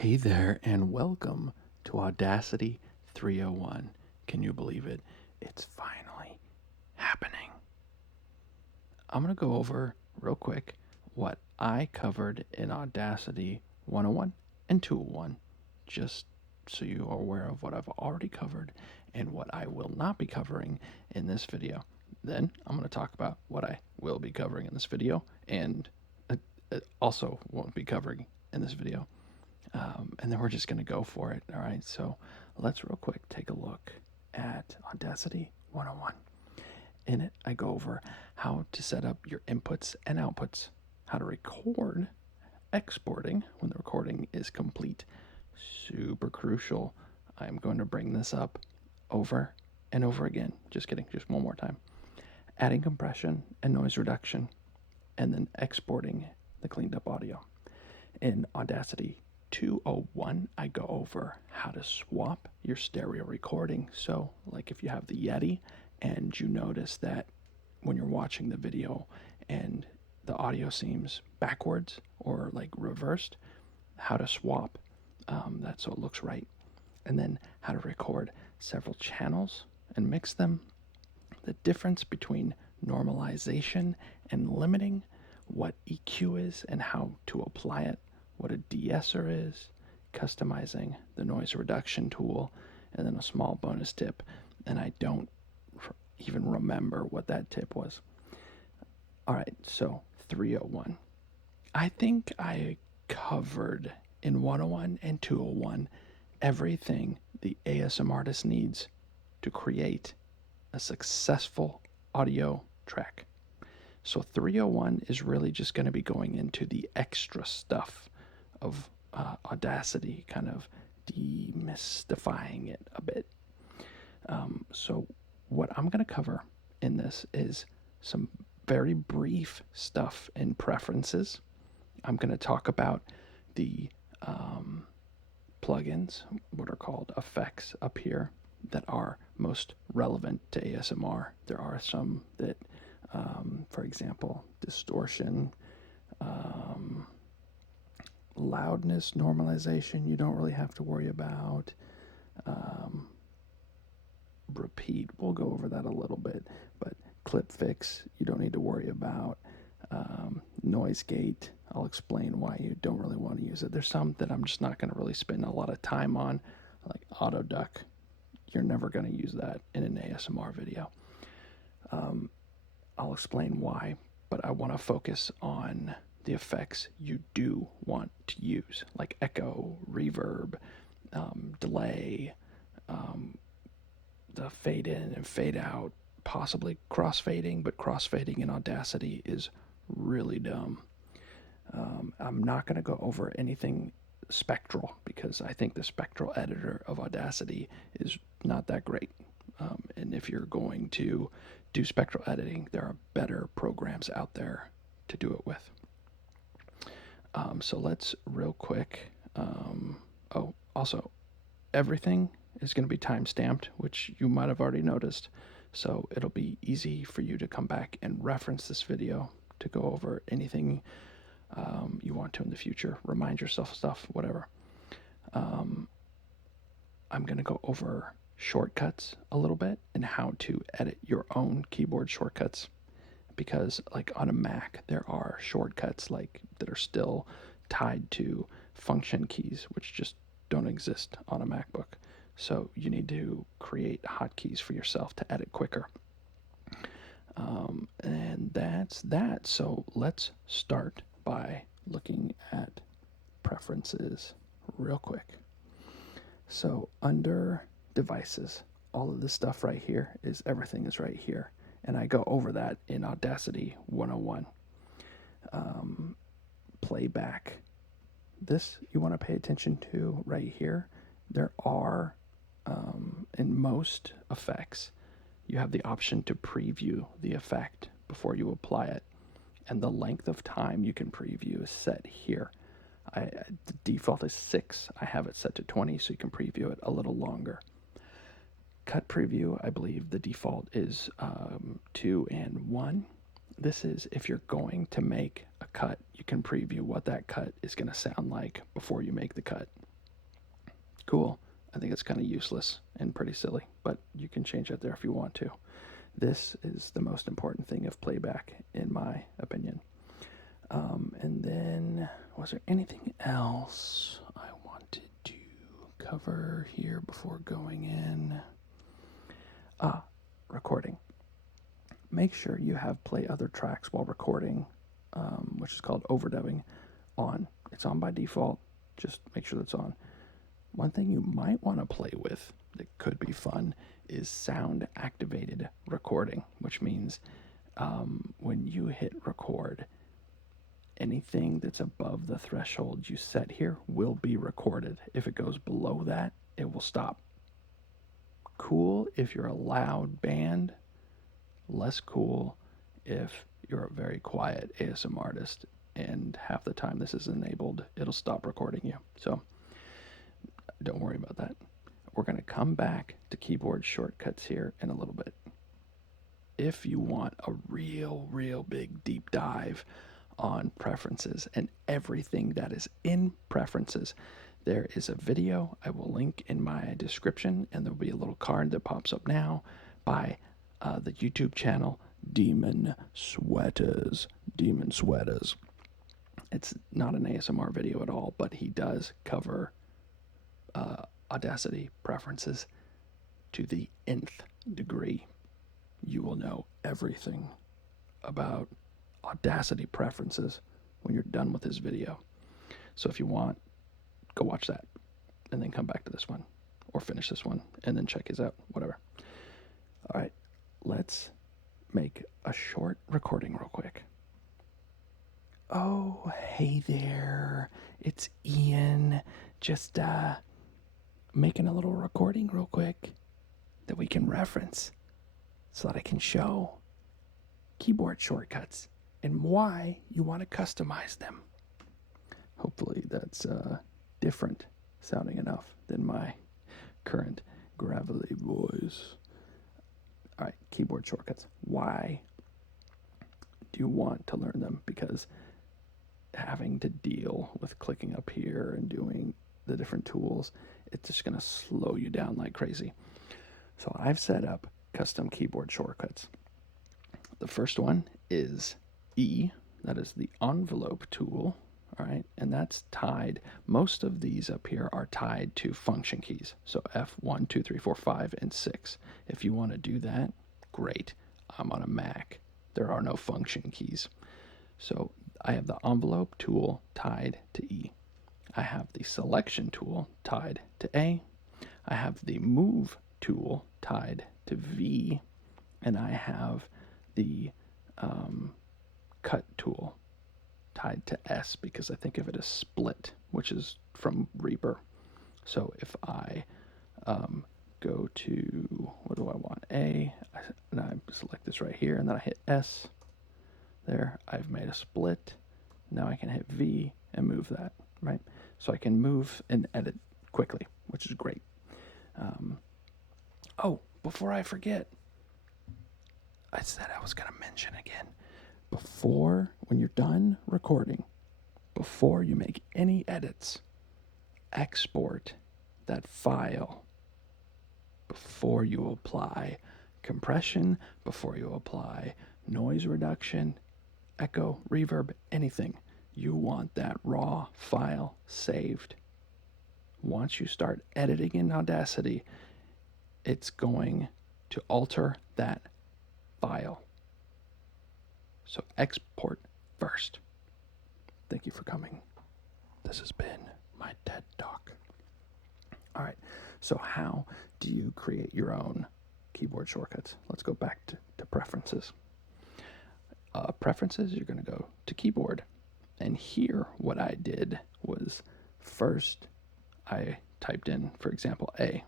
Hey there, and welcome to Audacity 301. Can you believe it? It's finally happening. I'm going to go over real quick what I covered in Audacity 101 and 201, just so you are aware of what I've already covered and what I will not be covering in this video. Then I'm going to talk about what I will be covering in this video and also won't be covering in this video. And then we're just going to go for it. All right, so let's real quick take a look at Audacity 101. In it, I go over how to set up your inputs and outputs, how to record, exporting when the recording is complete. Super crucial. I'm going to bring this up over and over again. Just kidding, just one more time. Adding compression and noise reduction, and then exporting the cleaned up audio. In Audacity 201, I go over how to swap your stereo recording. So, like if you have the Yeti and you notice that when you're watching the video and the audio seems backwards or like reversed, how to swap that so it looks right. And then how to record several channels and mix them. The difference between normalization and limiting, what EQ is and how to apply it, what a de-esser is, customizing the noise reduction tool, and then a small bonus tip. And I don't even remember what that tip was. All right, so 301. I think I covered in 101 and 201 everything the ASM artist needs to create a successful audio track. So 301 is really just going to be going into the extra stuff of Audacity, kind of demystifying it a bit. So what I'm going to cover in this is some very brief stuff in preferences. I'm going to talk about the plugins, what are called effects up here, that are most relevant to ASMR. There are some that, for example, distortion, loudness, normalization, you don't really have to worry about. Repeat, we'll go over that a little bit, but clip fix, you don't need to worry about. Noise gate, I'll explain why you don't really want to use it. There's some that I'm just not going to really spend a lot of time on, like auto duck. You're never going to use that in an ASMR video. I'll explain why, but I want to focus on the effects you do want to use, like echo, reverb, delay, the fade in and fade out, possibly crossfading, but crossfading in Audacity is really dumb. I'm not going to go over anything spectral because I think the spectral editor of Audacity is not that great. And if you're going to do spectral editing, there are better programs out there to do it with. So let's real quick. Also, everything is going to be time stamped, which you might have already noticed. So it'll be easy for you to come back and reference this video to go over anything you want to in the future. Remind yourself stuff, whatever. I'm going to go over shortcuts a little bit and how to edit your own keyboard shortcuts, because like on a Mac there are shortcuts like that are still tied to function keys, which just don't exist on a MacBook. So you need to create hotkeys for yourself to edit quicker. And that's that. So let's start by looking at preferences real quick. So under devices, all of this stuff right here is everything is right here. And I go over that in Audacity 101. Playback. This you want to pay attention to right here. There are, in most effects, you have the option to preview the effect before you apply it. And the length of time you can preview is set here. The default is 6. I have it set to 20, so you can preview it a little longer. Cut preview, I believe the default is 2 and 1. This is if you're going to make a cut, you can preview what that cut is going to sound like before you make the cut. Cool. I think it's kind of useless and pretty silly, but you can change that there if you want to. This is the most important thing of playback, in my opinion. And then, was there anything else I wanted to cover here before going in? Recording. Make sure you have play other tracks while recording, which is called overdubbing, on. It's on by default. Just make sure that's on. One thing you might want to play with that could be fun is sound activated recording, which means when you hit record, anything that's above the threshold you set here will be recorded. If it goes below that, it will stop. Cool if you're a loud band, less cool if you're a very quiet ASM artist, and half the time this is enabled, it'll stop recording you. So don't worry about that. We're going to come back to keyboard shortcuts here in a little bit. If you want a real big deep dive on preferences and everything that is in preferences, there is a video I will link in my description, and there'll be a little card that pops up now by the YouTube channel Demon Sweaters. Demon Sweaters. It's not an ASMR video at all, but he does cover Audacity preferences to the nth degree. You will know everything about Audacity preferences when you're done with this video. So if you want, go watch that and then come back to this one, or finish this one and then check his out, whatever. All right, let's make a short recording real quick. Oh, hey there, it's Ian. Just making a little recording real quick that we can reference so that I can show keyboard shortcuts and why you want to customize them. Hopefully that's different sounding enough than my current gravelly voice. All right, keyboard shortcuts. Why do you want to learn them? Because having to deal with clicking up here and doing the different tools, it's just going to slow you down like crazy. So I've set up custom keyboard shortcuts. The first one is E. That is the envelope tool. All right, and that's tied. Most of these up here are tied to function keys. So F1, 2, 3, 4, 5, and 6. If you want to do that, great. I'm on a Mac. There are no function keys. So I have the envelope tool tied to E. I have the selection tool tied to A. I have the move tool tied to V. And I have the cut tool tied to S, because I think of it as split, which is from Reaper. So if I go to, what do I want? A, and I select this right here, and then I hit S. There, I've made a split. Now I can hit V and move that, right? So I can move and edit quickly, which is great. Oh, before I forget, I said I was going to mention again, before, when you're done recording, before you make any edits, export that file before you apply compression, before you apply noise reduction, echo, reverb, anything. You want that raw file saved. Once you start editing in Audacity, it's going to alter that file. So export first. Thank you for coming. This has been my TED Talk. All right, so how do you create your own keyboard shortcuts? Let's go back to preferences. Preferences, you're going to go to keyboard. And here what I did was, first I typed in, for example, A.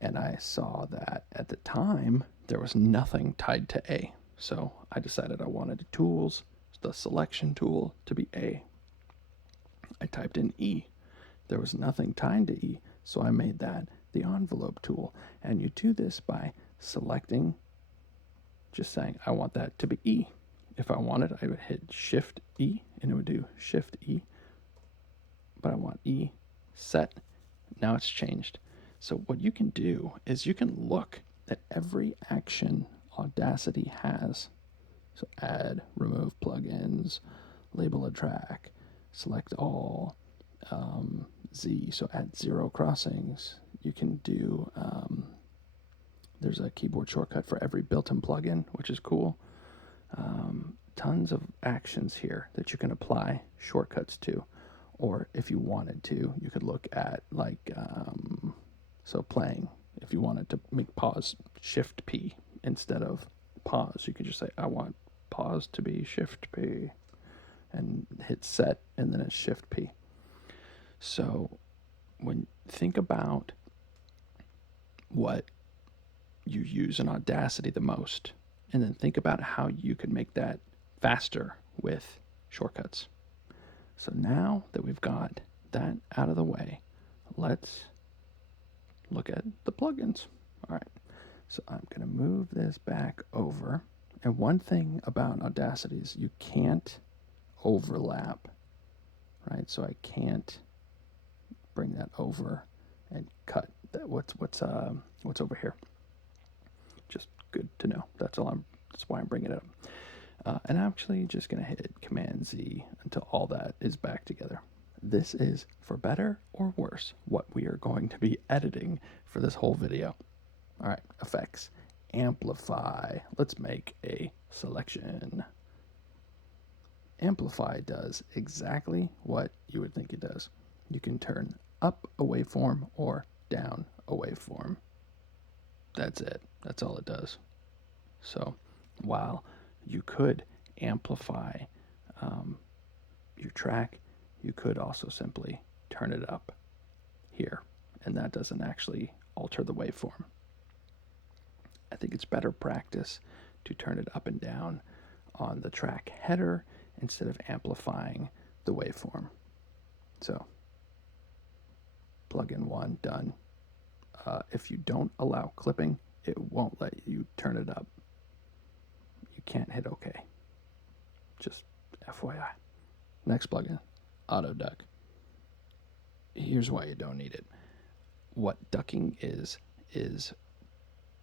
And I saw that at the time there was nothing tied to A. So I decided I wanted the tools, the selection tool, to be A. I typed in E. There was nothing tied to E, so I made that the envelope tool. And you do this by selecting, just saying, I want that to be E. If I wanted, I would hit Shift E, and it would do Shift E. But I want E set. now it's changed. So what you can do is you can look at every action Audacity has. So add, remove plugins, label a track, select all, Z, so add 0 crossings. You can do, there's a keyboard shortcut for every built-in plugin, which is cool. Tons of actions here that you can apply shortcuts to. Or if you wanted to, you could look at like, so playing. If you wanted to make pause Shift P instead of pause, you could just say, I want pause to be Shift P, and hit set, and then it's Shift P. So when think about what you use in Audacity the most, and then think about how you could make that faster with shortcuts. So now that we've got that out of the way, let's look at the plugins. All right, so I'm going to move this back over. And one thing about Audacity is you can't overlap, right? So I can't bring that over and cut that. What's over here? Just good to know. That's why I'm bringing it up. And I'm actually just going to hit Command Z until all that is back together. This is, for better or worse, what we are going to be editing for this whole video. All right, effects, Amplify. Let's make a selection. Amplify does exactly what you would think it does. You can turn up a waveform or down a waveform. That's it. That's all it does. So while you could amplify your track, you could also simply turn it up here, and that doesn't actually alter the waveform. I think it's better practice to turn it up and down on the track header instead of amplifying the waveform. So plugin 1 done. If you don't allow clipping, it won't let you turn it up. You can't hit OK. Just FYI. Next plugin, Auto Duck. Here's why you don't need it. What ducking is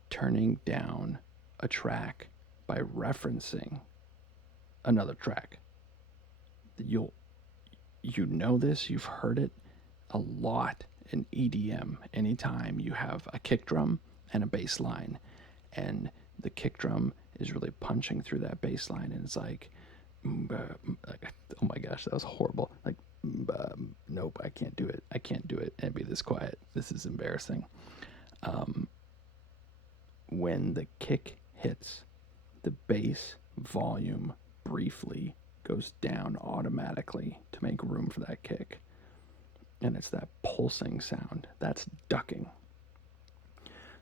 turning down a track by referencing another track. You know this, you've heard it a lot in EDM. Anytime you have a kick drum and a bass line, and the kick drum is really punching through that bass line, and it's like, oh my gosh, that was horrible. Like, nope, I can't do it. I can't do it and be this quiet. This is embarrassing. When the kick hits, the bass volume briefly goes down automatically to make room for that kick. And it's that pulsing sound. That's ducking.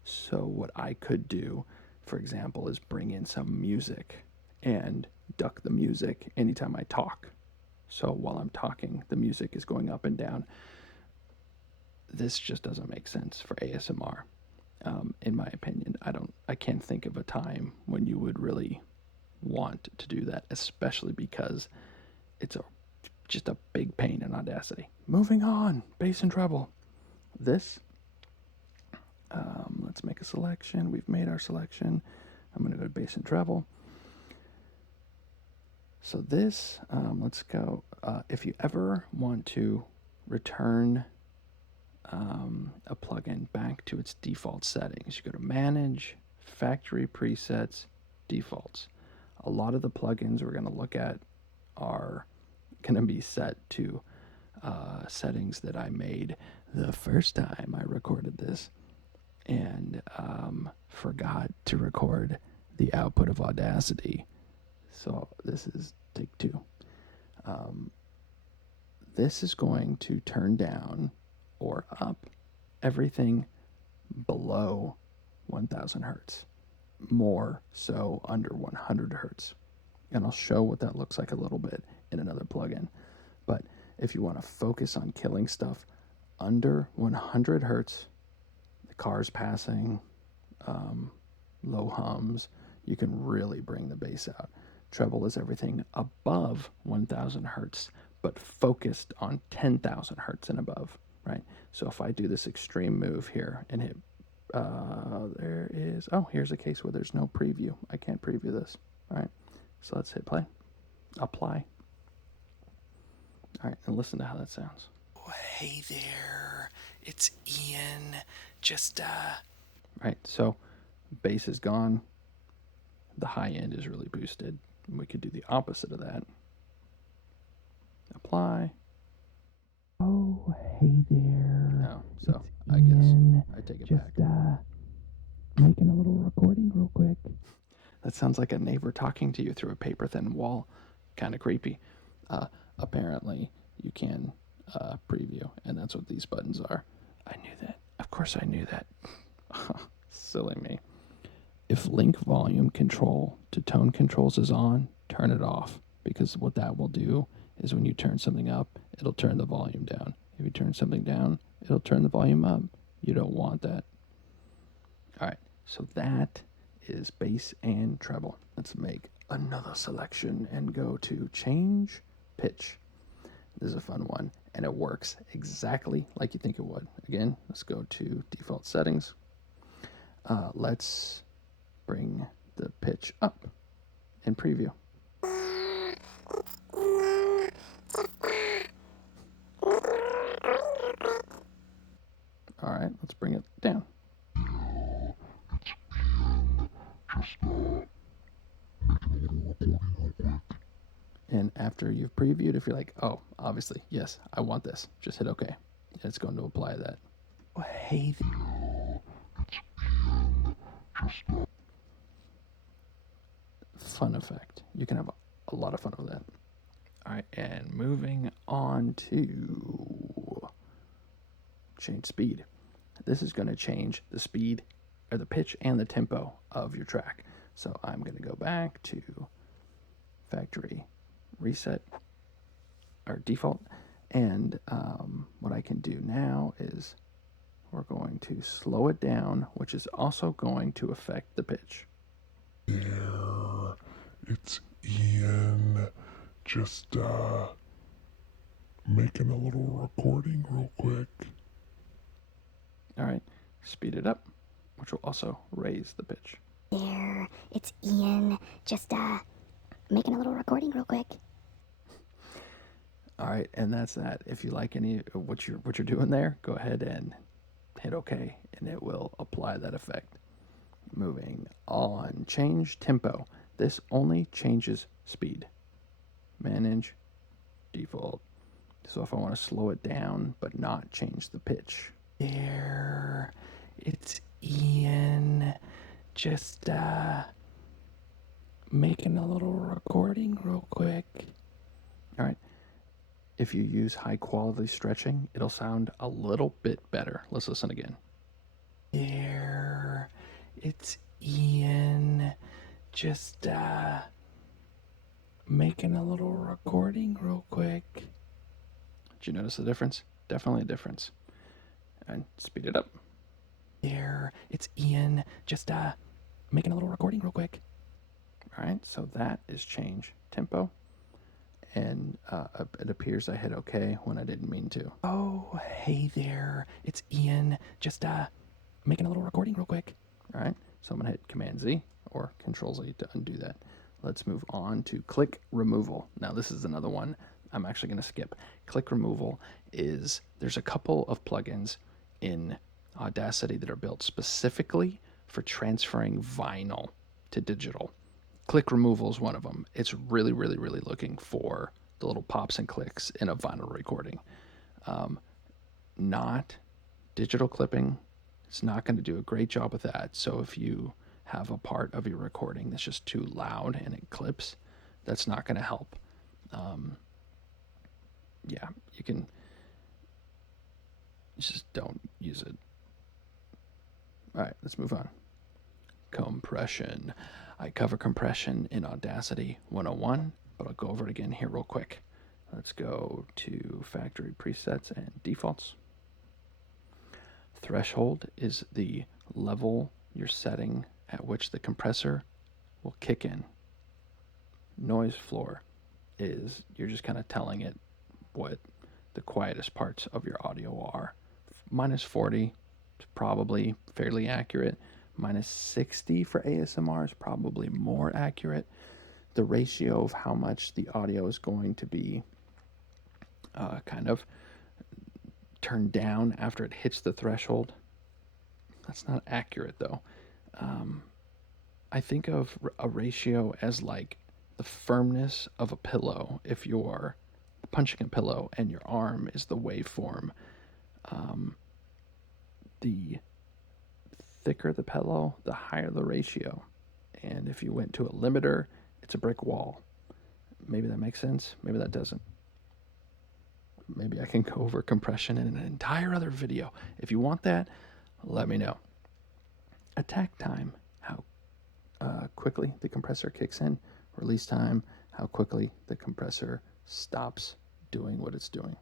So what I could do, for example, is bring in some music and duck the music anytime I talk. So while I'm talking, the music is going up and down. This just doesn't make sense for ASMR. In my opinion, I can't think of a time when you would really want to do that, especially because it's just a big pain in Audacity. Moving on, bass and treble. This, let's make a selection. We've made our selection. I'm going to go to bass and treble. So this, let's go. If you ever want to return a plugin back to its default settings, you go to Manage, Factory Presets, Defaults. A lot of the plugins we're going to look at are going to be set to settings that I made the first time I recorded this, and forgot to record the output of Audacity. So this is take 2. This is going to turn down or up everything below 1000 hertz, more so under 100 hertz. And I'll show what that looks like a little bit in another plugin. But if you want to focus on killing stuff under 100 hertz, the cars passing, low hums, you can really bring the bass out. Treble is everything above 1000 hertz, but focused on 10,000 hertz and above, right? So if I do this extreme move here and hit, there is, oh, here's a case where there's no preview. I can't preview this. All right, so let's hit play, apply. All right, and listen to how that sounds. Oh, hey there, it's Ian. Just, Right, so bass is gone. The high end is really boosted. We could do the opposite of that. Apply. Oh, hey there. Oh, so I guess I take it back. Making a little recording real quick. That sounds like a neighbor talking to you through a paper-thin wall. Kind of creepy. Apparently, you can preview, and that's what these buttons are. I knew that. Of course I knew that. Silly me. If link volume control to tone controls is on, turn it off, because what that will do is when you turn something up, it'll turn the volume down. If you turn something down, it'll turn the volume up. You don't want that. All right, so that is bass and treble. Let's make another selection and go to change pitch. This is a fun one, and it works exactly like you think it would. Again, let's go to default settings. Let's bring the pitch up in preview. All right, let's bring it down. And after you've previewed, if you're like, oh, obviously, yes, I want this, just hit OK. And it's going to apply that. Oh, hey. Fun effect. You can have a lot of fun with that. All right, and moving on to change speed. This is going to change the speed or the pitch and the tempo of your track. So I'm going to go back to factory reset or default, and what I can do now is we're going to slow it down, which is also going to affect the pitch. There, it's Ian. Just making a little recording real quick. All right, speed it up, which will also raise the pitch. There, it's Ian. Just making a little recording real quick. All right, and that's that. If you like any of what you're doing there, go ahead and hit OK, and it will apply that effect. Moving on, change tempo. This only changes speed. Manage, default. So if I want to slow it down but not change the pitch. There, it's Ian. Just making a little recording real quick. All right. If you use high quality stretching, it'll sound a little bit better. Let's listen again. There, it's Ian. Just making a little recording real quick. Did you notice the difference? Definitely a difference. And speed it up. There, it's Ian. Just making a little recording real quick. All right, so that is change tempo. And it appears I hit OK when I didn't mean to. Oh, hey there, it's Ian. Just making a little recording real quick. All right, so I'm going to hit Command-Z or Control-Z to undo that. Let's move on to click removal. Now, this is another one I'm actually going to skip. Click removal is, there's a couple of plugins in Audacity that are built specifically for transferring vinyl to digital. Click removal is one of them. It's really, really, really looking for the little pops and clicks in a vinyl recording. Not digital clipping. It's not going to do a great job with that. So if you have a part of your recording that's just too loud and it clips, that's not going to help. Yeah, you can just don't use it. All right, let's move on. Compression. I cover compression in Audacity 101, but I'll go over it again here real quick. Let's go to factory presets and defaults. Threshold is the level you're setting at which the compressor will kick in. Noise floor is you're just kind of telling it what the quietest parts of your audio are. minus 40 is probably fairly accurate. Minus 60 for ASMR is probably more accurate. The ratio of how much the audio is going to be kind of turned down after it hits the threshold, that's not accurate though. I think of a ratio as like the firmness of a pillow. If you're punching a pillow and your arm is the waveform, the thicker the pillow, the higher the ratio. And if you went to a limiter, it's a brick wall. Maybe that makes sense. Maybe that doesn't. Maybe I can go over compression in an entire other video. If you want that, let me know. Attack time, how quickly the compressor kicks in. Release time, how quickly the compressor stops doing what it's doing.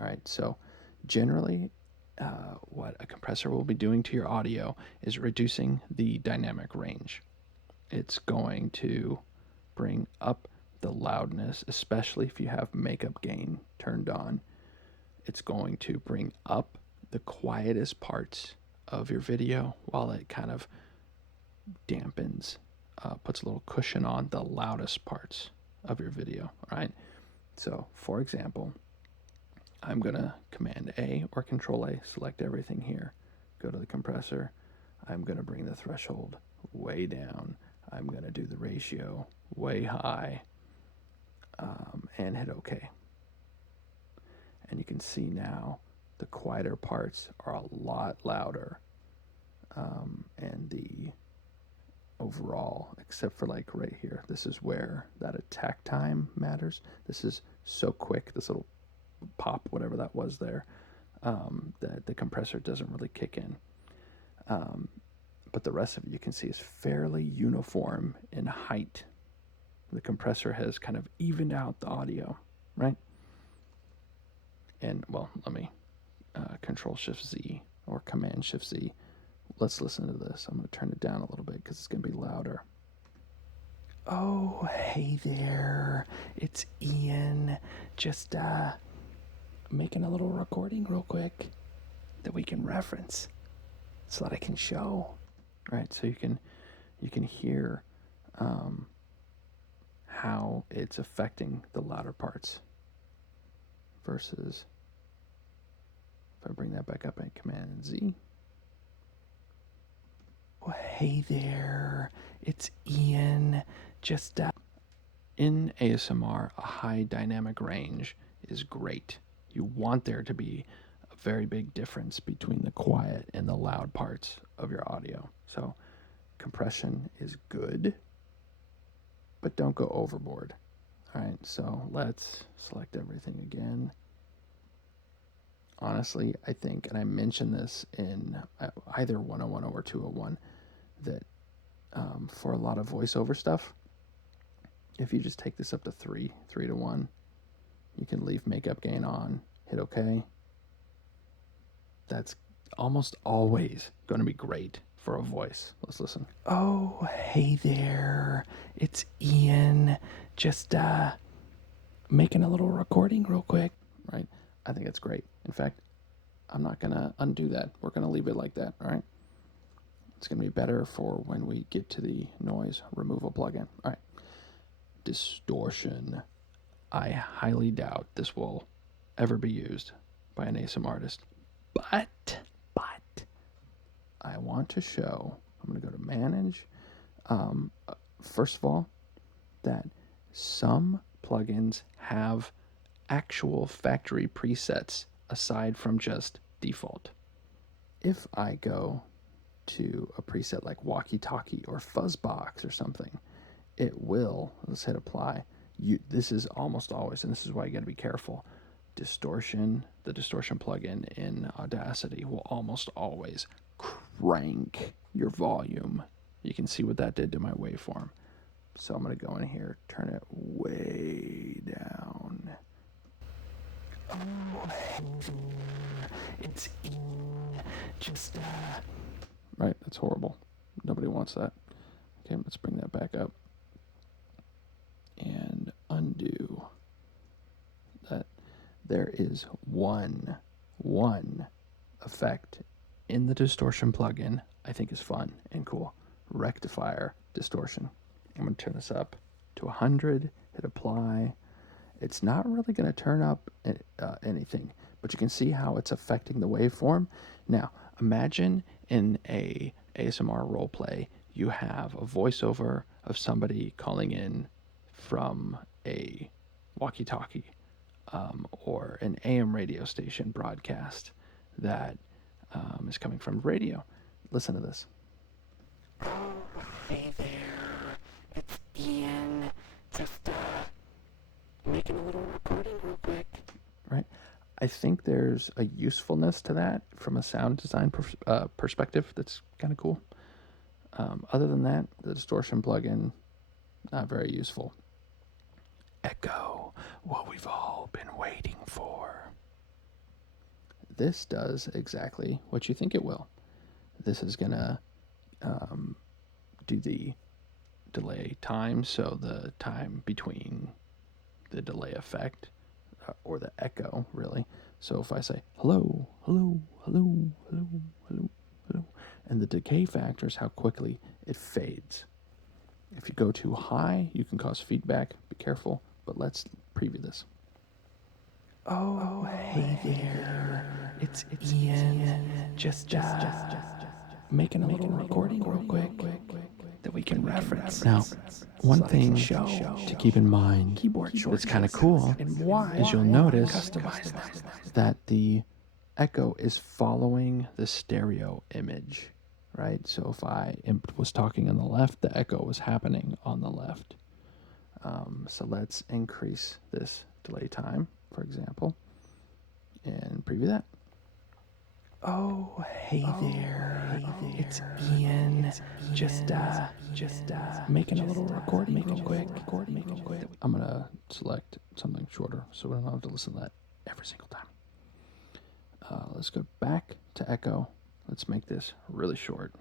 All right, so generally, what a compressor will be doing to your audio is reducing the dynamic range. It's going to bring up the loudness, especially if you have makeup gain turned on. It's going to bring up the quietest parts of your video while it kind of dampens, puts a little cushion on the loudest parts of your video, all right? So, for example, I'm going to Command A or Control A, select everything here, go to the compressor. I'm going to bring the threshold way down. I'm going to do the ratio way high, and hit OK. And you can see now the quieter parts are a lot louder, and the overall, except for like right here, this is where that attack time matters. This is so quick, this little pop, whatever that was there, that the compressor doesn't really kick in. But the rest of it you can see is fairly uniform in height. The compressor has kind of evened out the audio, right? And well, let me Control Shift Z or Command Shift Z. Let's listen to this. I'm going to turn it down a little bit because it's going to be louder. Oh, hey there. It's Ian. Just making a little recording real quick that we can reference so that I can show. Right, so you can hear how it's affecting the louder parts versus if I bring that back up and Command Z. Oh, hey there, it's Ian. Just in ASMR, a high dynamic range is great. You want there to be a very big difference between the quiet and the loud parts of your audio. So compression is good, but don't go overboard. All right, so let's select everything again. Honestly, I think, and I mentioned this in either 101 or 201, that for a lot of voiceover stuff, if you just take this up to 3 to 1, you can leave makeup gain on, hit OK. That's almost always going to be great for a voice. Let's listen. Oh, hey there. It's Ian. Just making a little recording real quick. Right? I think it's great. In fact, I'm not going to undo that. We're going to leave it like that. All right? It's going to be better for when we get to the noise removal plugin. All right. Distortion. I highly doubt this will ever be used by an ASMR artist. But I want to show, I'm going to go to Manage. First of all, that some plugins have actual factory presets aside from just default. If I go to a preset like Walkie Talkie or Fuzzbox or something, it will, let's hit apply. This is almost always, and this is why you got to be careful, Distortion, the Distortion plugin in Audacity will almost always crank your volume. You can see what that did to my waveform. So I'm going to go in here, turn it way down. Oh, it's just right, that's horrible. Nobody wants that. Okay, let's bring that back up and undo that. There is one effect in the distortion plugin I think is fun and cool. Rectifier distortion. I'm going to turn this up to 100, hit apply. It's not really going to turn up anything, but you can see how it's affecting the waveform. Now, imagine in a ASMR roleplay, you have a voiceover of somebody calling in from a walkie-talkie or an AM radio station broadcast that is coming from radio. Listen to this. Hey there, it's Ian. Just making a little recording real quick. Right? I think there's a usefulness to that from a sound design perspective that's kind of cool. Other than that, the distortion plugin, not very useful. Echo, what we've all been waiting for. This does exactly what you think it will. This is going to do the delay time, so the time between the delay effect or the echo, really. So if I say hello, hello, hello, hello, hello, hello, and the decay factor is how quickly it fades. If you go too high, you can cause feedback. Be careful, but let's preview this. Oh, hey there, it's Ian. Just making a little recording real quick that we can reference. Now, one thing to keep in mind that's kind of cool is you'll notice that the echo is following the stereo image, right? So if I was talking on the left, the echo was happening on the left. So let's increase this delay time, for example, and preview that. Oh, hey there, it's Ian. Just making a little recording real quick. I'm gonna select something shorter so we don't have to listen to that every single time. Let's go back to echo. Let's make this really short.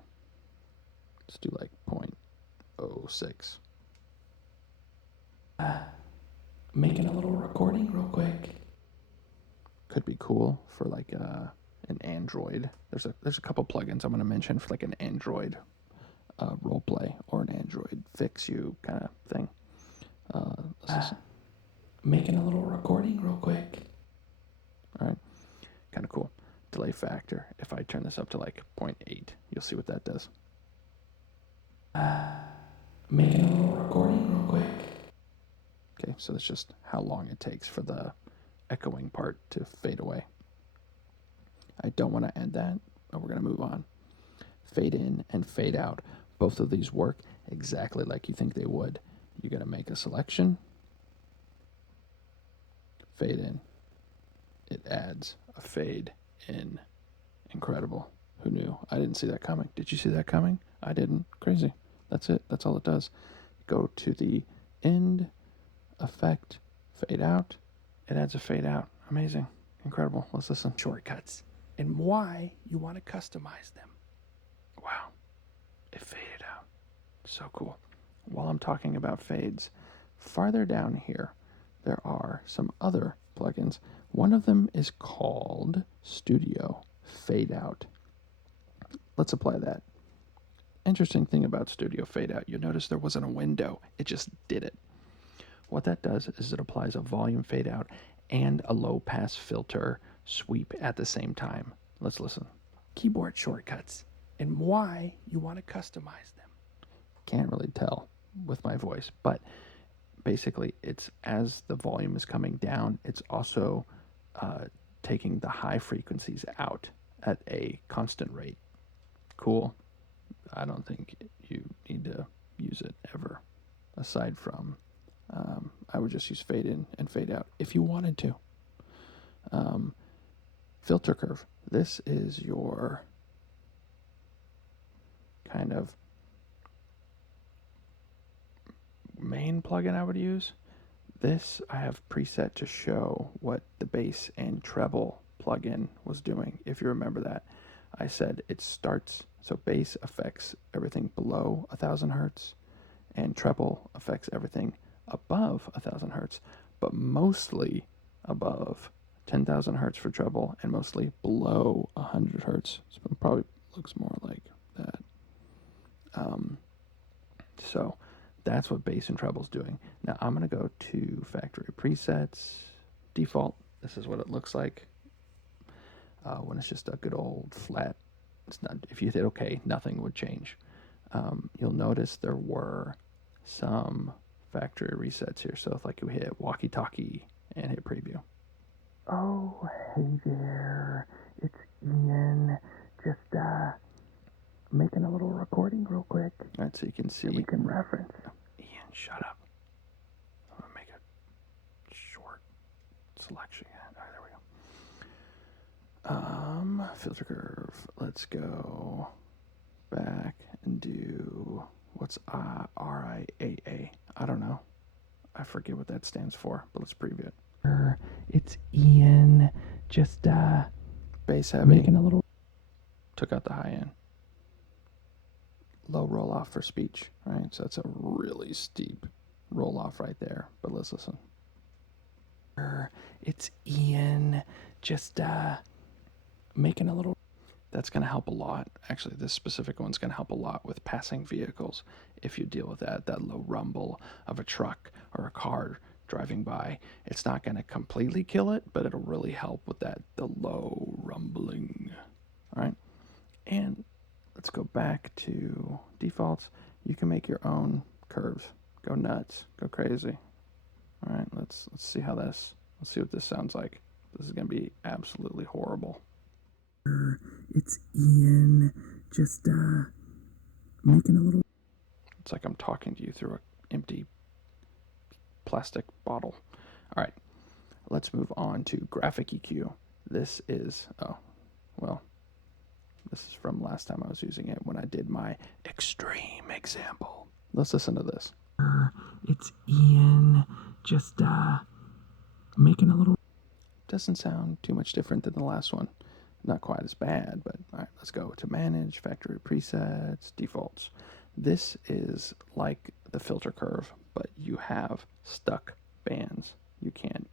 Let's do like 0.06. Making a little recording real quick. Could be cool for like an Android. There's a couple plugins I'm going to mention for like an Android roleplay or an Android fix you kind of thing. Making a little recording real quick. All right, kind of cool. Delay factor. If I turn this up to like 0.8, you'll see what that does. Making a little recording real quick. Okay, so that's just how long it takes for the echoing part to fade away. I don't want to end that, but we're going to move on. Fade in and fade out. Both of these work exactly like you think they would. You're going to make a selection. Fade in. It adds a fade in. Incredible. Who knew? I didn't see that coming. Did you see that coming? I didn't. Crazy. That's it. That's all it does. Go to the end, effect, fade out. It adds a fade out. Amazing. Incredible. Let's listen. Shortcuts and why you want to customize them. Wow. It faded out. So cool. While I'm talking about fades, farther down here, there are some other plugins. One of them is called Studio Fade Out. Let's apply that. Interesting thing about Studio Fade Out, you'll notice there wasn't a window. It just did it. What that does is it applies a volume fade out and a low pass filter sweep at the same time. Let's listen. Keyboard shortcuts and why you want to customize them. Can't really tell with my voice, but basically it's as the volume is coming down, it's also taking the high frequencies out at a constant rate. Cool. I don't think you need to use it ever, aside from I would just use fade in and fade out if you wanted to. Filter curve. This is your kind of main plugin I would use. This I have preset to show what the bass and treble plugin was doing. If you remember that, I said it starts, so bass affects everything below 1,000 hertz and treble affects everything above 1,000 hertz, but mostly above 10,000 hertz for treble, and mostly below 100 hertz. So it probably looks more like that. So that's what bass and treble's doing. Now I'm going to go to factory presets, default. This is what it looks like when it's just a good old flat. It's not. If you hit OK, nothing would change. You'll notice there were some factory resets here. So if like you hit walkie-talkie and hit preview. Oh, hey there. It's Ian. Just making a little recording real quick All right, so you can see. that we can reference. Ian, shut up. I'm gonna make a short selection. All right, there we go. Filter curve. Let's go back and do what's RIAA. I don't know. I forget what that stands for, but let's preview it. It's Ian. Just Bass heavy. making a little. Took out the high end. Low roll off for speech, right? So that's a really steep roll off right there. But let's listen. It's Ian. Just making a little. That's going to help a lot. Actually, this specific one's going to help a lot with passing vehicles. If you deal with that low rumble of a truck or a car driving by, it's not going to completely kill it, but it'll really help with the low rumbling. All right. And let's go back to defaults. You can make your own curves. Go nuts. Go crazy. All right. Let's see how let's see what this sounds like. This is going to be absolutely horrible. It's Ian. Just making a little. It's like I'm talking to you through an empty plastic bottle. All right, let's move on to graphic EQ. This is, this is from last time I was using it when I did my extreme example. Let's listen to this. It's Ian. Just making a little. Doesn't sound too much different than the last one. Not quite as bad, but all right, let's go to manage, factory presets, defaults. This is like the filter curve, but you have stuck bands. You can't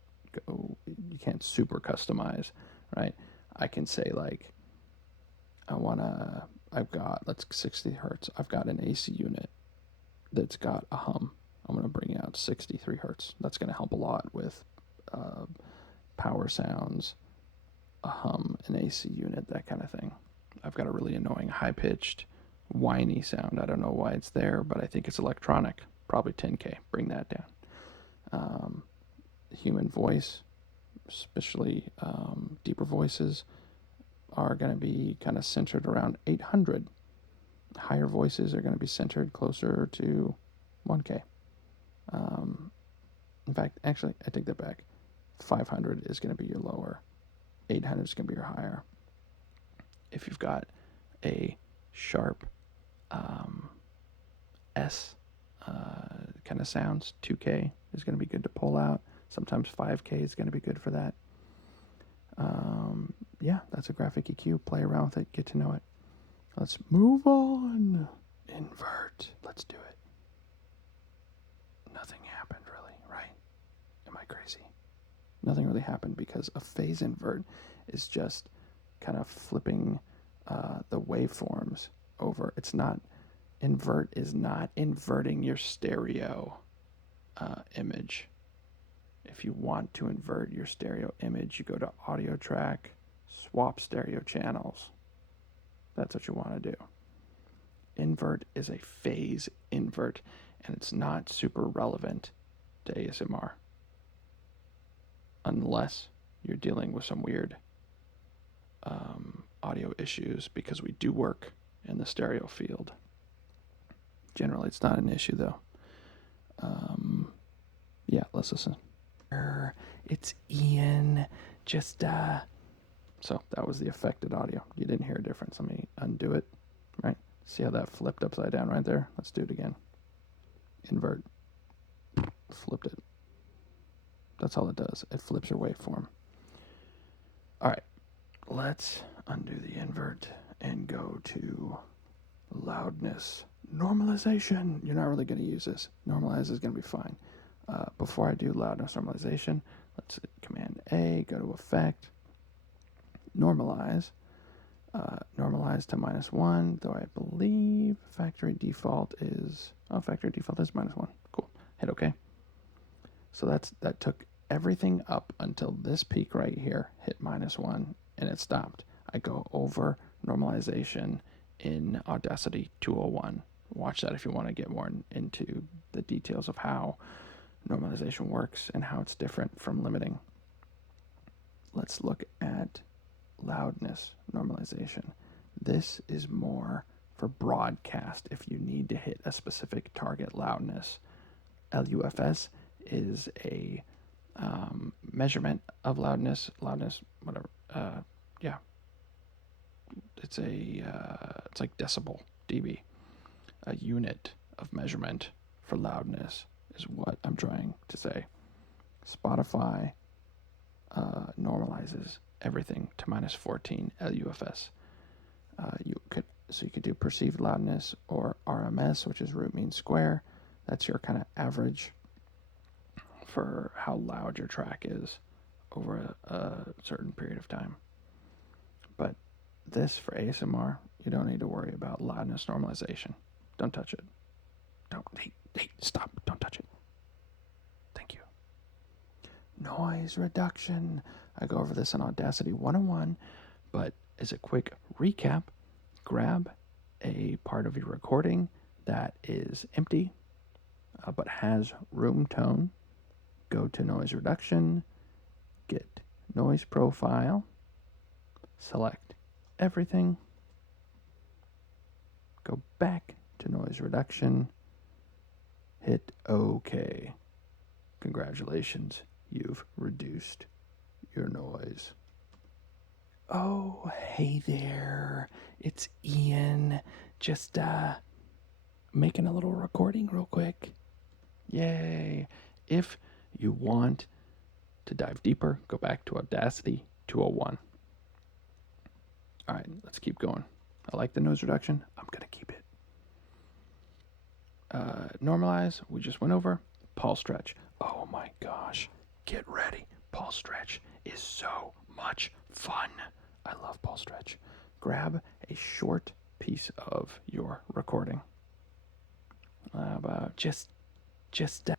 super customize, right? I can say like, I've got, let's 60 hertz. I've got an AC unit that's got a hum. I'm going to bring out 63 hertz. That's going to help a lot with power sounds, a hum, an AC unit, that kind of thing. I've got a really annoying high-pitched, whiny sound. I don't know why it's there, but I think it's electronic. Probably 10K. Bring that down. Human voice, especially deeper voices, are going to be kind of centered around 800. Higher voices are going to be centered closer to 1K. In fact, actually, I take that back. 500 is going to be your lower. 800 is going to be your higher. If you've got a sharp S kind of sounds, 2K is going to be good to pull out. Sometimes 5K is going to be good for that. Yeah, that's a graphic EQ. Play around with it, get to know it. Let's move on. Invert. Let's do it. Nothing happened really, right? Am I crazy? Nothing really happened because a phase invert is just kind of flipping the waveforms over. It's not, invert is not inverting your stereo image. If you want to invert your stereo image, you go to audio track, swap stereo channels. That's what you want to do. Invert is a phase invert, and it's not super relevant to ASMR. Unless you're dealing with some weird audio issues, because we do work in the stereo field. Generally, it's not an issue, though. Yeah, let's listen. It's Ian. Just So that was the affected audio. You didn't hear a difference. Let me undo it, right? See how that flipped upside down right there? Let's do it again. Invert. Flipped it. That's all it does. It flips your waveform. All right. Let's undo the invert and go to loudness. Normalization. You're not really going to use this. Normalize is going to be fine. Before I do loudness normalization, let's Command A, go to Effect, Normalize. Normalize to -1, though I believe factory default is -1. Cool. Hit OK. So that took everything up until this peak right here, hit -1, and it stopped. I go over normalization in Audacity 201. Watch that if you want to get more into the details of how normalization works and how it's different from limiting. Let's look at loudness normalization. This is more for broadcast if you need to hit a specific target loudness. LUFS is a measurement of loudness, whatever. Yeah, it's like decibel, dB. A unit of measurement for loudness is what I'm trying to say. Spotify normalizes everything to -14 LUFS. You could do perceived loudness or RMS, which is root mean square. That's your kind of average for how loud your track is over a certain period of time. But this for ASMR, you don't need to worry about loudness normalization. Don't touch it. Hey, stop! Don't touch it. Thank you. Noise reduction. I go over this in Audacity 101, but as a quick recap, grab a part of your recording that is empty but has room tone. Go to noise reduction, get noise profile, select everything, go back to noise reduction, hit OK. Congratulations, you've reduced your noise. Oh, hey there, it's Ian. Just making a little recording real quick. Yay. If you want to dive deeper, go back to Audacity 201. All right, let's keep going. I like the noise reduction. I'm going to keep it. Normalize, we just went over. Paulstretch. Oh my gosh. Get ready. Paulstretch is so much fun. I love Paulstretch. Grab a short piece of your recording. About just that.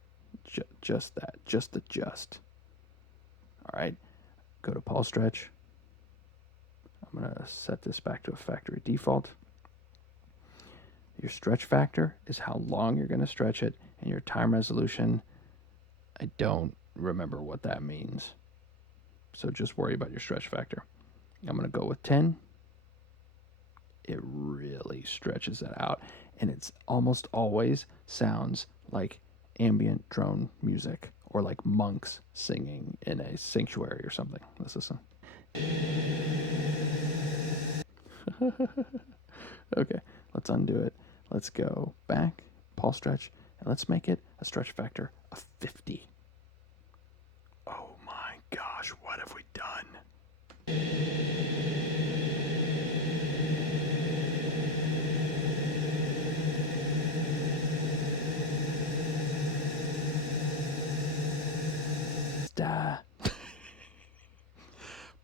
All right, go to Paulstretch. I'm going to set this back to a factory default. Your stretch factor is how long you're going to stretch it, and your time resolution, I don't remember what that means. So just worry about your stretch factor. I'm going to go with 10. It really stretches it out, and it's almost always sounds like ambient drone music or like monks singing in a sanctuary or something. Let's listen. Okay, let's undo it. Let's go back, Paulstretch, and let's make it a stretch factor of 50. Oh my gosh, what have we done?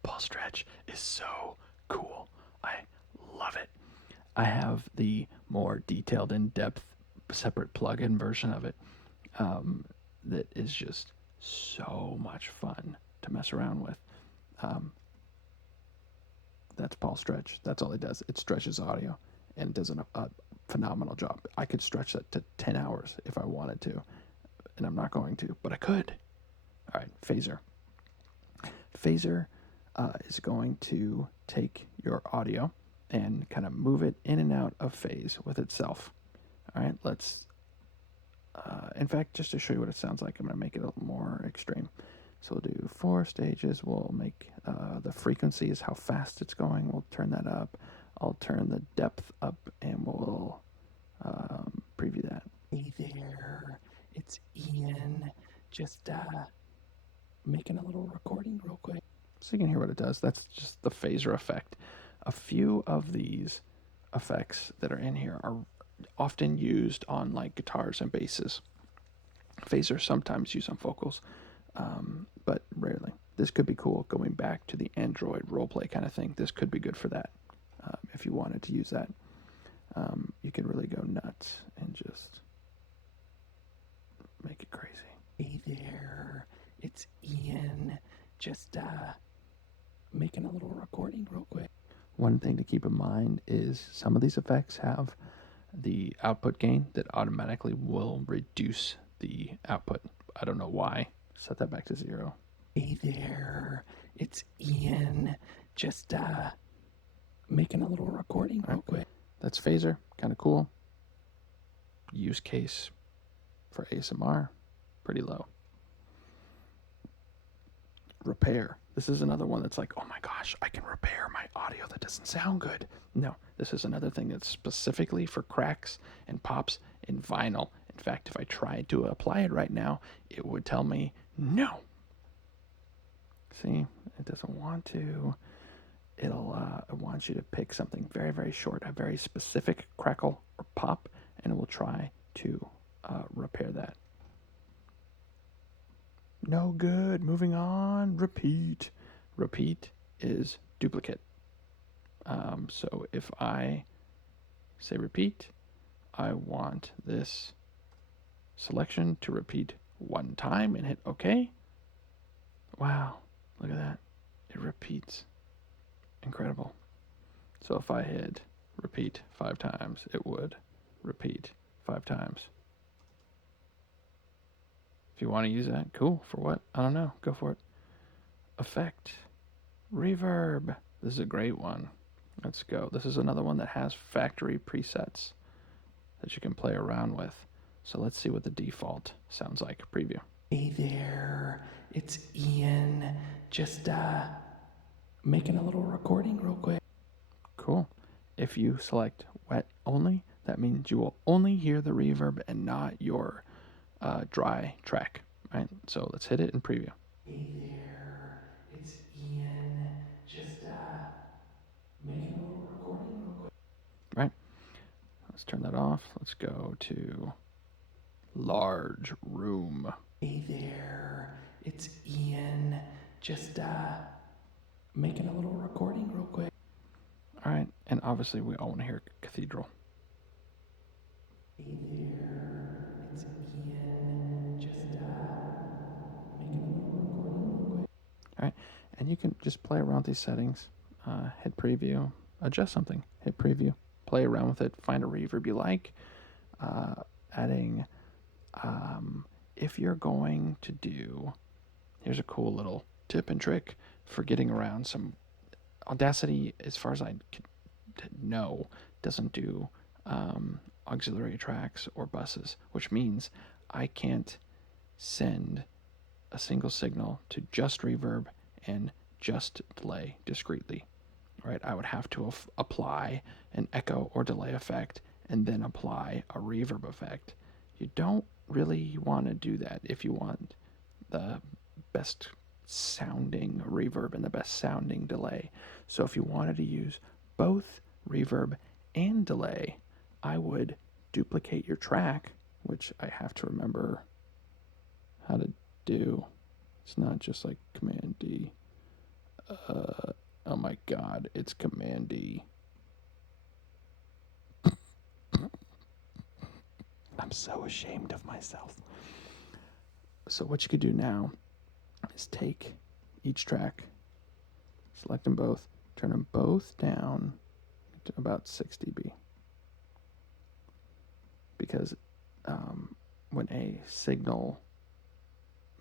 Paulstretch is so cool. I love it. I have the more detailed, in-depth, separate plugin version of it that is just so much fun to mess around with. That's Paulstretch. That's all it does. It stretches audio, and it does a phenomenal job. I could stretch that to 10 hours if I wanted to, and I'm not going to, but I could. All right, phaser. Phaser is going to take your audio and kind of move it in and out of phase with itself. All right, let's, in fact, just to show you what it sounds like, I'm going to make it a little more extreme. So we'll do 4 stages. We'll make the frequency is how fast it's going. We'll turn that up. I'll turn the depth up, and we'll preview that. Hey there, it's Ian. Just making a little recording real quick. So you can hear what it does. That's just the phaser effect. A few of these effects that are in here are often used on like guitars and basses. Phasers sometimes used on vocals. but rarely. This could be cool going back to the Android roleplay kind of thing. This could be good for that if you wanted to use that. You can really go nuts and just make it crazy. Hey there, it's Ian. Just making a little recording real quick. One thing to keep in mind is some of these effects have the output gain that automatically will reduce the output. I don't know why. Set that back to 0. Hey there, it's Ian. Just making a little recording real quick. That's phaser, kind of cool. Use case for ASMR, pretty low. Repair. This is another one that's like, oh my gosh, I can repair my audio that doesn't sound good. No, this is another thing that's specifically for cracks and pops in vinyl. In fact, if I tried to apply it right now, it would tell me no. See, it doesn't want to. It wants you to pick something very, very short, a very specific crackle or pop, and it will try to repair that. No good. Moving on. Repeat. Repeat is duplicate. So if I say repeat, I want this selection to repeat one time and hit OK. Wow, look at that. It repeats. Incredible. So if I hit repeat 5 times, it would repeat 5 times. If you want to use that, cool. For what? I don't know. Go for it. Effect. Reverb. This is a great one. Let's go. This is another one that has factory presets that you can play around with. So let's see what the default sounds like. Preview. Hey there, it's Ian. Just making a little recording real quick. Cool. If you select wet only, that means you will only hear the reverb and not your dry track, right? So let's hit it in preview. Hey there, it's Ian. Just making a little recording real quick. Right. Let's turn that off. Let's go to large room. Hey there, it's Ian. Just making a little recording real quick. All right, and obviously we all want to hear cathedral. Hey there, it's Ian. Just making a little recording real quick. All right, and you can just play around with these settings. Hit preview, adjust something, hit preview, play around with it, find a reverb you like. Adding, if you're going to do, here's a cool little tip and trick for getting around some. Audacity, as far as I know, doesn't do auxiliary tracks or buses, which means I can't send a single signal to just reverb and just delay discretely, right? I would have to apply an echo or delay effect and then apply a reverb effect. You don't really want to do that if you want the best sounding reverb and the best sounding delay. So if you wanted to use both reverb and delay, I would duplicate your track, which I have to remember how to do. It's not just like Command D. Oh my God, it's Command D. I'm so ashamed of myself. So what you could do now is take each track, select them both, turn them both down to about 6 dB. Because when a signal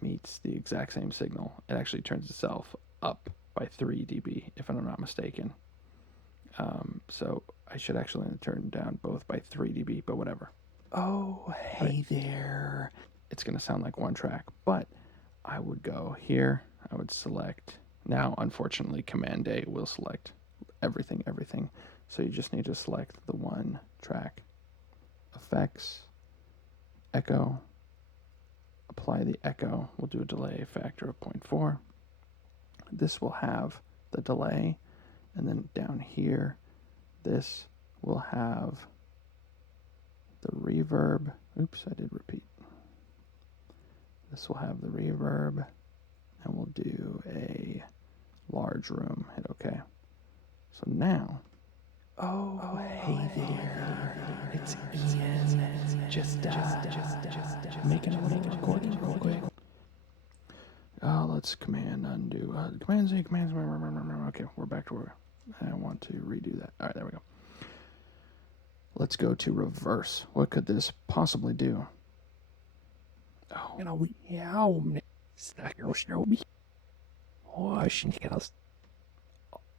meets the exact same signal, it actually turns itself up by 3 dB, if I'm not mistaken. So I should actually turn down both by 3 dB, but whatever. Oh, hey there. It's going to sound like one track, but I would go here. I would select. Now, unfortunately, Command A will select everything. So you just need to select the one track. Effects, echo, apply the echo. We'll do a delay factor of 0.4. This will have the delay, and then down here, this will have the reverb. Oops, I did repeat. This will have the reverb, and we'll do a large room. Hit OK. So now, Oh, hey there. It's Ian. Just making a little recording real quick. let's command undo. Command Z, command Z. Okay, we're back to where I want to redo that. All right, there we go. Let's go to reverse. What could this possibly do? Oh,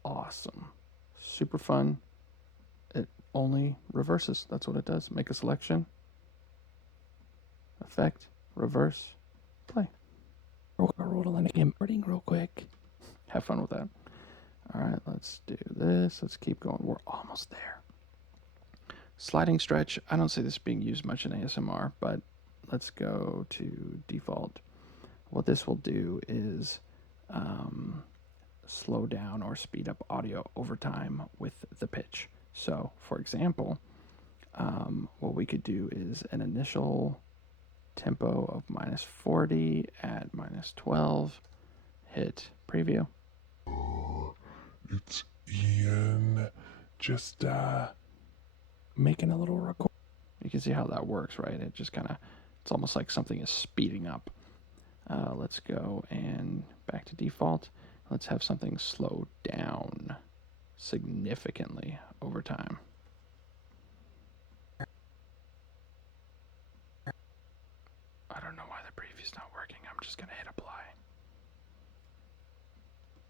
awesome. Super fun. It only reverses. That's what it does. Make a selection. Effect. Reverse. Play. Importing real quick. Have fun with that. All right, let's do this. Let's keep going. We're almost there. Sliding stretch. I don't see this being used much in ASMR, but let's go to default. What this will do is slow down or speed up audio over time with the pitch. So, for example, what we could do is an initial tempo of -40 at -12. Hit preview. It's Ian. Just Making a little record. You can see how that works, right? It just kind of, it's almost like something is speeding up. Let's go and back to default. Let's have something slow down significantly over time. I don't know why the preview's not working. I'm just going to hit apply.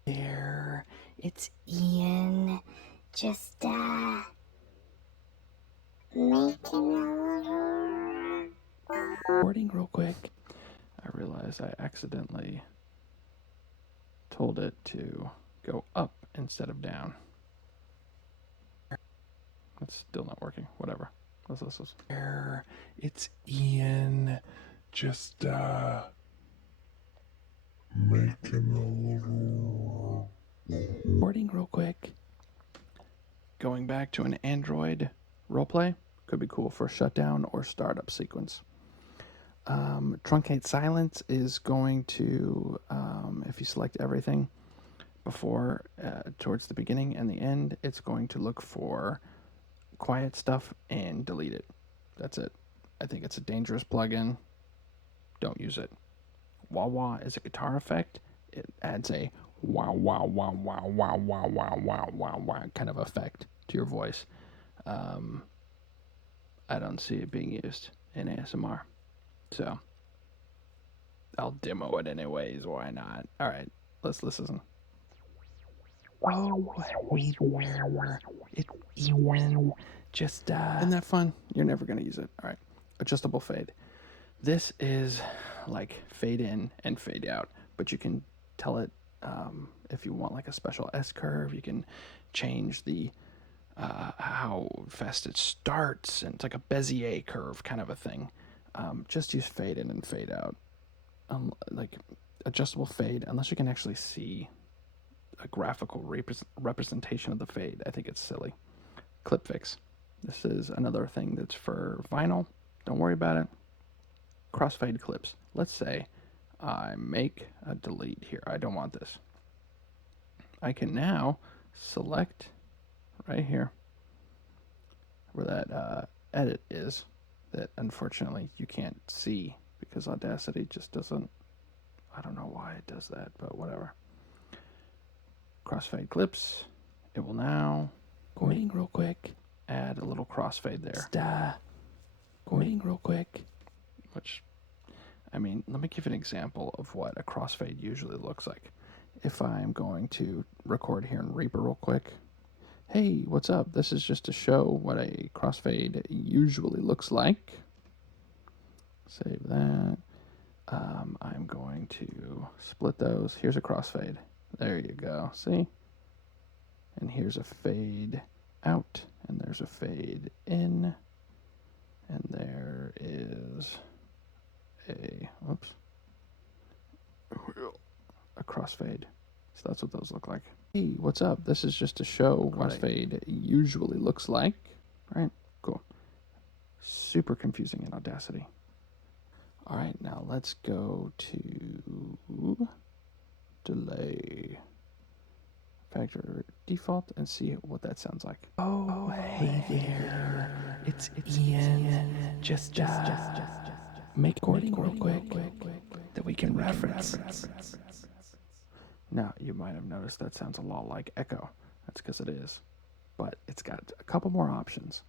There, it's Ian. Just making a little Recording real quick. I realized I accidentally told it to go up instead of down. It's still not working. Whatever. Let's. there. It's Ian. Just making a little. Recording real quick. Going back to an Android roleplay could be cool for shutdown or startup sequence. Truncate silence is going to, if you select everything before, towards the beginning and the end, it's going to look for quiet stuff and delete it. That's it. I think it's a dangerous plugin. Don't use it. Wahwah is a guitar effect. It adds a wow, wow, wow, wow, wow, wow, wow, wow, wow, wow kind of effect to your voice. I don't see it being used in ASMR. So I'll demo it anyways. Why not? All right, let's listen. Oh, hey there. It's Ian. Just Isn't that fun? You're never going to use it. All right, adjustable fade. This is like fade in and fade out, but you can tell it if you want like a special S curve. You can change the how fast it starts, and it's like a Bezier curve kind of a thing. Just use fade in and fade out. Like adjustable fade, unless you can actually see a graphical representation of the fade, I think it's silly. Clip fix. This is another thing that's for vinyl. Don't worry about it. Crossfade clips. Let's say I make a delete here. I don't want this. I can now select right here where that edit is, that unfortunately you can't see because Audacity just doesn't, I don't know why it does that, but whatever. Crossfade clips. It will now recording real quick. add a little crossfade there. Just recording real quick. Which, I mean, let me give an example of what a crossfade usually looks like. If I'm going to record here in Reaper real quick, hey, what's up? This is just to show what a crossfade usually looks like. Save that. I'm going to split those. Here's a crossfade. There you go. See? And here's a fade out, and there's a fade in, and there is a crossfade. So that's what those look like. Hey, what's up? This is just to show what a fade usually looks like. All right, cool. Super confusing in Audacity. All right, now let's go to delay factor default and see what that sounds like. Oh, hey there. It's Ian. Just make a recording real quick that we can reference. Now, you might have noticed that sounds a lot like echo. That's because it is. But it's got a couple more options.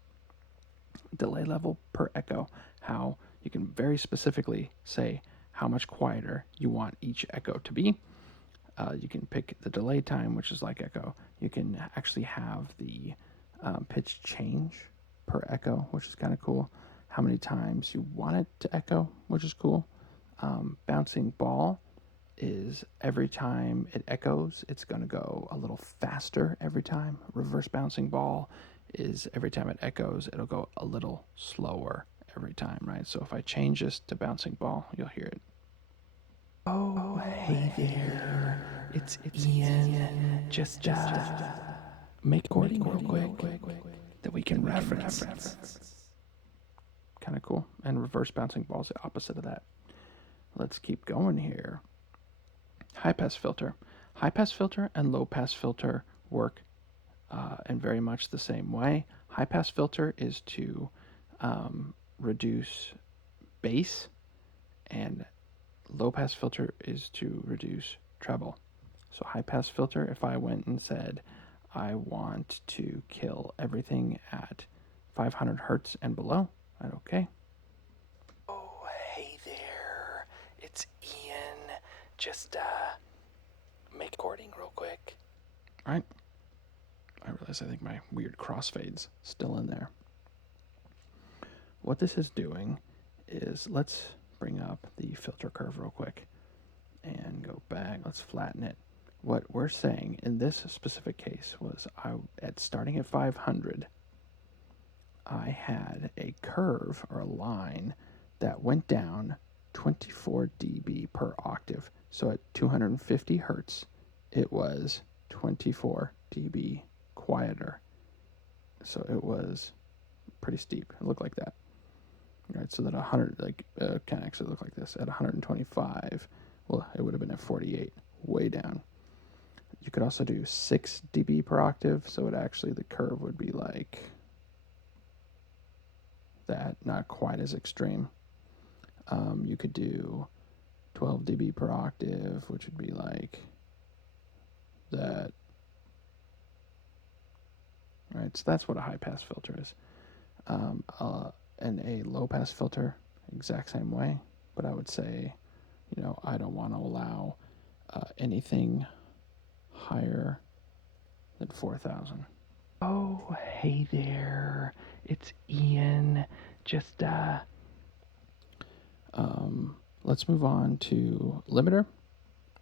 Delay level per echo, how you can very specifically say how much quieter you want each echo to be. You can pick the delay time, which is like echo. You can actually have the pitch change per echo, which is kind of cool. How many times you want it to echo, which is cool. Bouncing ball is every time it echoes, it's going to go a little faster every time. Reverse bouncing ball is every time it echoes, it'll go a little slower every time, right? So if I change this to bouncing ball, you'll hear it. Oh, hey there. It's Ian. Just make a recording real quick that we can reference. Kind of cool. And reverse bouncing ball is the opposite of that. Let's keep going here. High pass filter. High pass filter and low pass filter work in very much the same way. High pass filter is to reduce bass, and low pass filter is to reduce treble. So high pass filter, if I went and said I want to kill everything at 500 hertz and below, I'd okay. Oh, hey there. It's Ian. Just make a recording real quick. All right. I realize I think my weird crossfade's still in there. What this is doing is, let's bring up the filter curve real quick and go back. Let's flatten it. What we're saying in this specific case was starting at 500, I had a curve or a line that went down 24 dB per octave. So at 250 hertz, it was 24 dB quieter. So it was pretty steep. It looked like that. Right, so that 100, can actually look like this. At 125, well, it would have been at 48, way down. You could also do 6 dB per octave, so the curve would be like that, not quite as extreme. You could do 12 dB per octave, which would be like that. Right, so that's what a high pass filter is. And a low pass filter, exact same way, but I would say, I don't want to allow anything higher than 4,000. Oh, hey there. It's Ian. Just let's move on to limiter.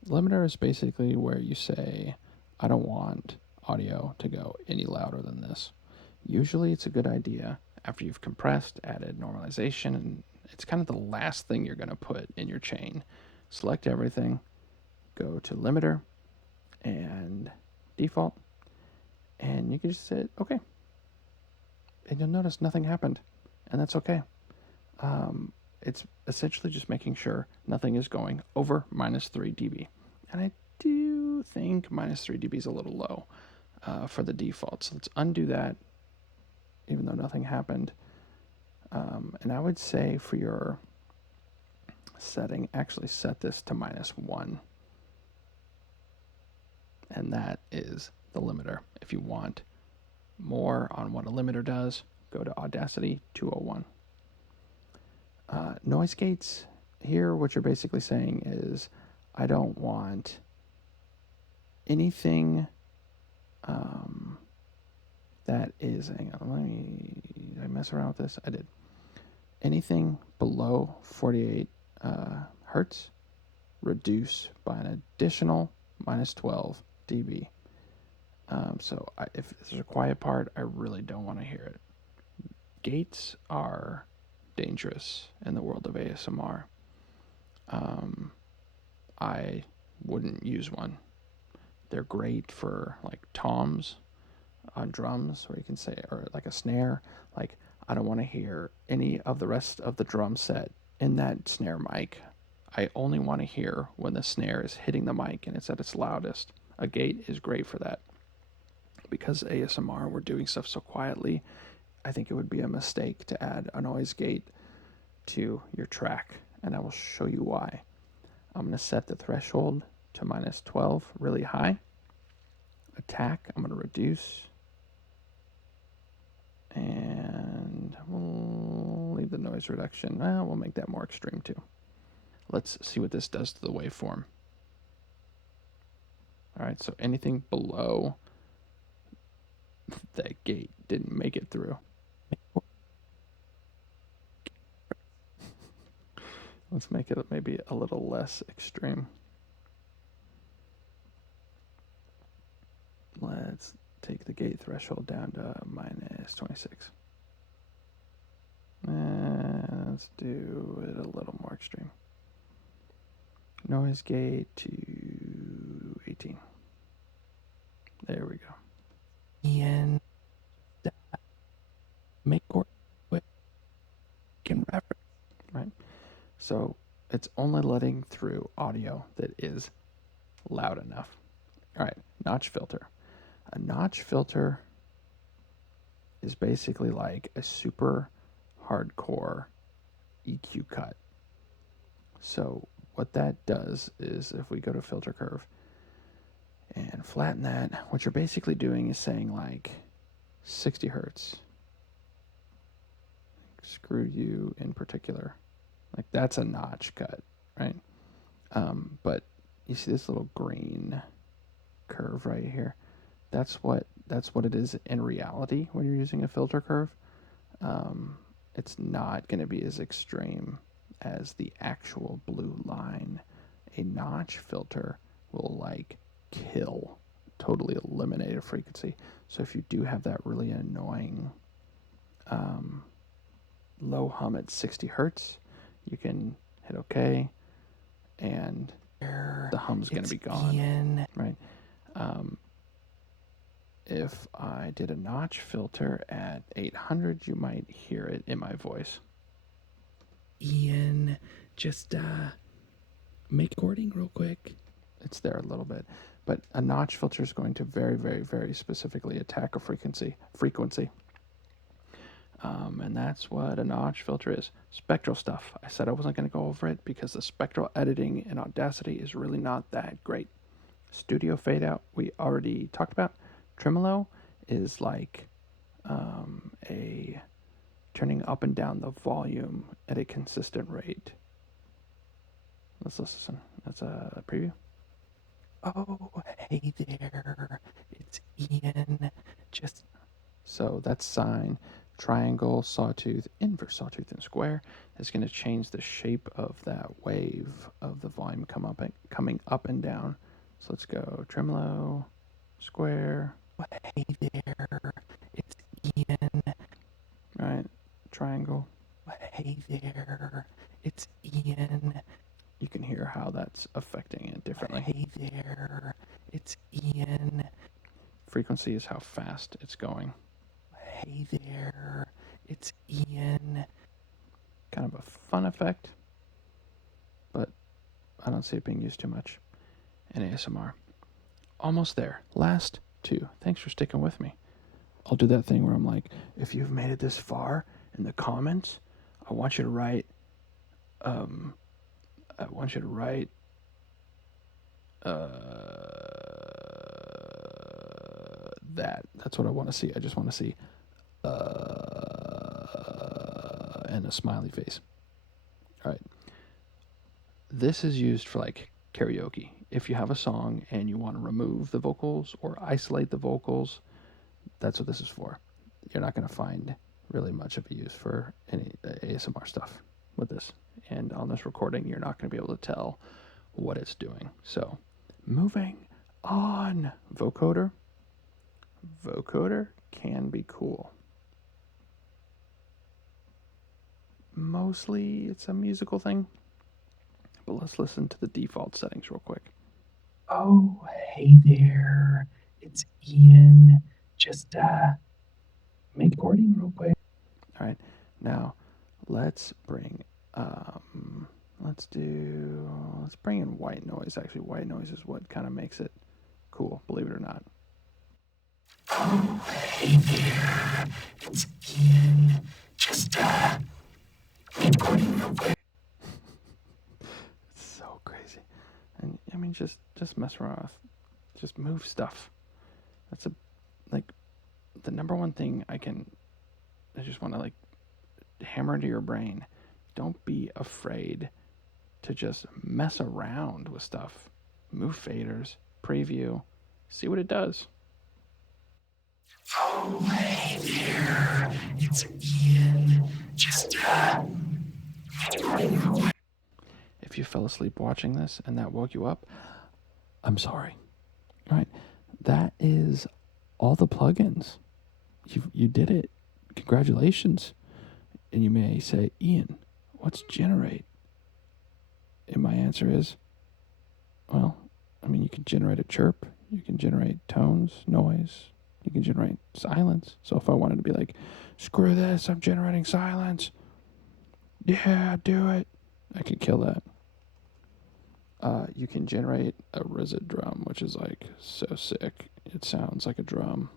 Limiter is basically where you say, I don't want audio to go any louder than this. Usually it's a good idea after you've compressed, added normalization, and it's kind of the last thing you're going to put in your chain. Select everything, go to limiter and default, and you can just say, okay. And you'll notice nothing happened, and that's okay. It's essentially just making sure nothing is going over -3 dB. And I do think -3 dB is a little low for the default. So let's undo that, even though nothing happened. And I would say for your setting, actually set this to -1. And that is the limiter. If you want more on what a limiter does, go to Audacity 201. Noise gates, here what you're basically saying is, I don't want anything that is, hang on, did I mess around with this? I did. Anything below 48 hertz, reduce by an additional -12 dB. So if there's a quiet part, I really don't want to hear it. Gates are dangerous in the world of ASMR. I wouldn't use one. They're great for like toms on drums, where you can say, or like a snare. Like, I don't want to hear any of the rest of the drum set in that snare mic. I only want to hear when the snare is hitting the mic and it's at its loudest. A gate is great for that. Because ASMR, we're doing stuff so quietly, I think it would be a mistake to add a noise gate to your track, and I will show you why. I'm going to set the threshold to -12, really high. Attack, I'm going to reduce. And we'll leave the noise reduction. Well, we'll make that more extreme too. Let's see what this does to the waveform. All right, so anything below that gate didn't make it through. Let's make it maybe a little less extreme. Let's take the gate threshold down to -26. And let's do it a little more extreme. Noise gate to 18. There we go. And make or can reference. Right. So it's only letting through audio that is loud enough. All right, notch filter. A notch filter is basically like a super hardcore EQ cut. So what that does is if we go to filter curve and flatten that, what you're basically doing is saying like 60 hertz. Screw you in particular. Like that's a notch cut, right? But you see this little green curve right here. That's what it is in reality when you're using a filter curve. It's not going to be as extreme as the actual blue line. A notch filter will like kill, totally eliminate a frequency. So if you do have that really annoying low hum at 60 hertz, you can hit OK, and the hum's going to be gone, right? If I did a notch filter at 800, you might hear it in my voice. Ian, just make recording real quick. It's there a little bit, but a notch filter is going to very, very, very specifically attack a frequency. And that's what a notch filter is. Spectral stuff. I said I wasn't going to go over it because the spectral editing in Audacity is really not that great. Studio fade out, we already talked about. Tremelo is like a turning up and down the volume at a consistent rate. Let's listen. That's a preview. Oh, hey there. It's Ian. Just so that's sine, triangle, sawtooth, inverse sawtooth, and square is going to change the shape of that wave of the volume coming up and down. So let's go tremolo, square. Hey there. It's Ian. Right, triangle. Hey there. It's Ian. You can hear how that's affecting it differently. Hey there. It's Ian. Frequency is how fast it's going. Hey there. It's Ian. Kind of a fun effect, but I don't see it being used too much in ASMR. Almost there. Last two. Thanks for sticking with me. I'll do that thing where I'm like, if you've made it this far in the comments, I want you to write that. That's what I want to see. I just want to see and a smiley face. All right. This is used for like karaoke. If you have a song and you want to remove the vocals or isolate the vocals, that's what this is for. You're not going to find really much of a use for any ASMR stuff with this. And on this recording, you're not going to be able to tell what it's doing. So, moving on. Vocoder. Vocoder can be cool. Mostly it's a musical thing. But let's listen to the default settings real quick. Oh, hey there. It's Ian. Just make recording real quick. All right. Now, let's bring let's bring in white noise. Actually, white noise is what kind of makes it cool, believe it or not. Hey there, it's Ian. Just It's so crazy. And I mean, just mess around with, just move stuff. That's the number one thing I just want to like hammer into your brain. Don't be afraid to just mess around with stuff. Move faders, preview, see what it does. oh, hey there, it's Ian. Just If you fell asleep watching this and that woke you up, I'm sorry. All right, that is all the plugins. You did it. Congratulations. And you may say, Ian, what's generate? And my answer is, well, I mean, you can generate a chirp, you can generate tones, noise, you can generate silence. So if I wanted to be like, screw this, I'm generating silence. Yeah, do it. I could kill that. You can generate a RZA drum, which is like so sick. It sounds like a drum.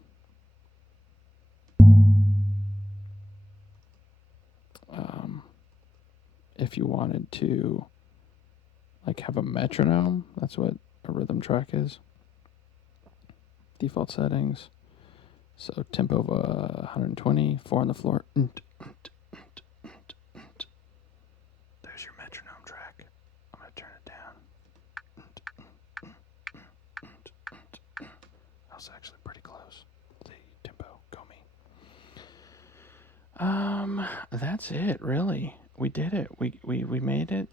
If you wanted to like have a metronome, that's what a rhythm track is. Default settings. So tempo of 120, 4 on the floor. There's your metronome track. I'm going to turn it down. That was actually pretty close. The tempo, go me. That's it, really. We did it. We made it.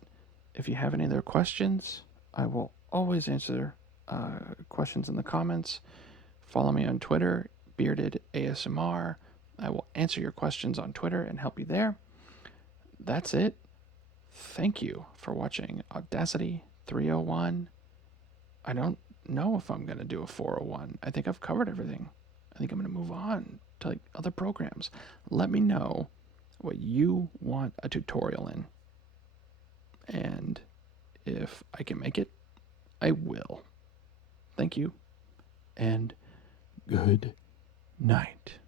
If you have any other questions, I will always answer questions in the comments. Follow me on Twitter, Bearded ASMR. I will answer your questions on Twitter and help you there. That's it. Thank you for watching Audacity 301. I don't know if I'm going to do a 401. I think I've covered everything. I think I'm going to move on to like other programs. Let me know what you want a tutorial in. And if I can make it, I will. Thank you, and good night.